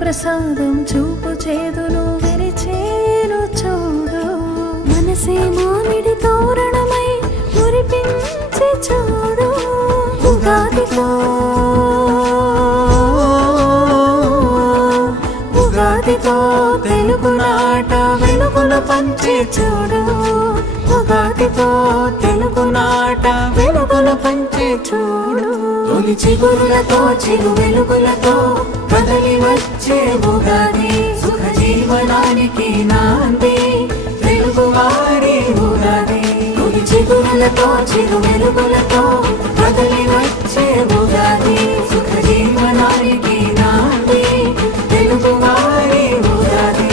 ప్రసాదం చూపు చేదును విరిచేను చూడు. మనసే మామిడి తోరణమై మురిపించి చూడు. ఉగాదితో తెలుగునాట వెలుగులు పంచి చూడు. ఉగాదితో తెలుగునాట వెలుగులు పంచి చూడు. తొలి చిగురులతో చిరు వెలుగులతో కదలి వచ్చే ఉగాది సుఖ జీవనానికి నాంది తెలుగువారి ఉగాది. తొలి చిగురులతో చిరు వెలుగులతో కదలి వచ్చే ఉగాది సుఖ జీవనానికి నాంది తెలుగువారి ఉగాది.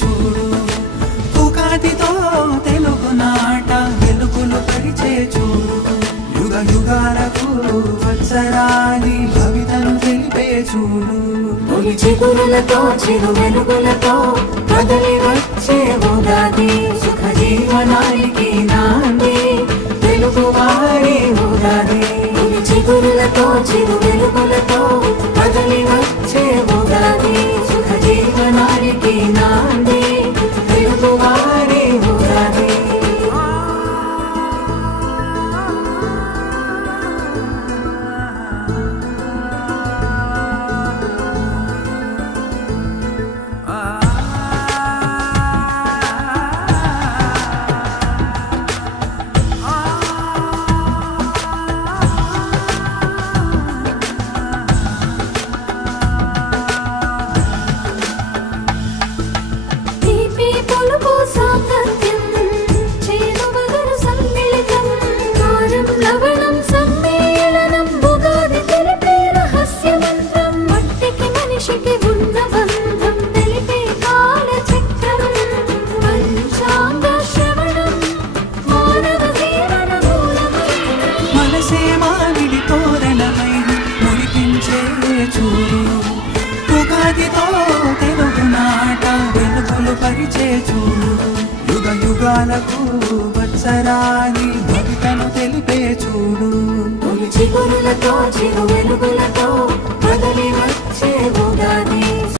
చూడు ఉగాదితో తెలుగునాట వెలుగులు పరిచే చూడు. యుగ యుగాలకు వత్సరాది భవితను తెలిపే చూడు. తొలి చిగురులతో చిరు వెలుగులతో కదలి వచ్చే ఉగాది సుఖ జీవనానికి నాంది తెలుగువారి ఉగాది. తొలి చిగురులతో చిరు వెలుగులతో కదలి వచ్చే ఉగాది సుఖ జీవనానికి నాంది తెలుగువారి ఉగాది. చూడు ఉగాదితో తెలుగునాట వెలుగులు పరిచే చూడు. యుగ యుగాలకు వత్సరాది భవితను తెలిపే చూడు. తొలి చిగురులతో చిరు వెలుగులతో కదలి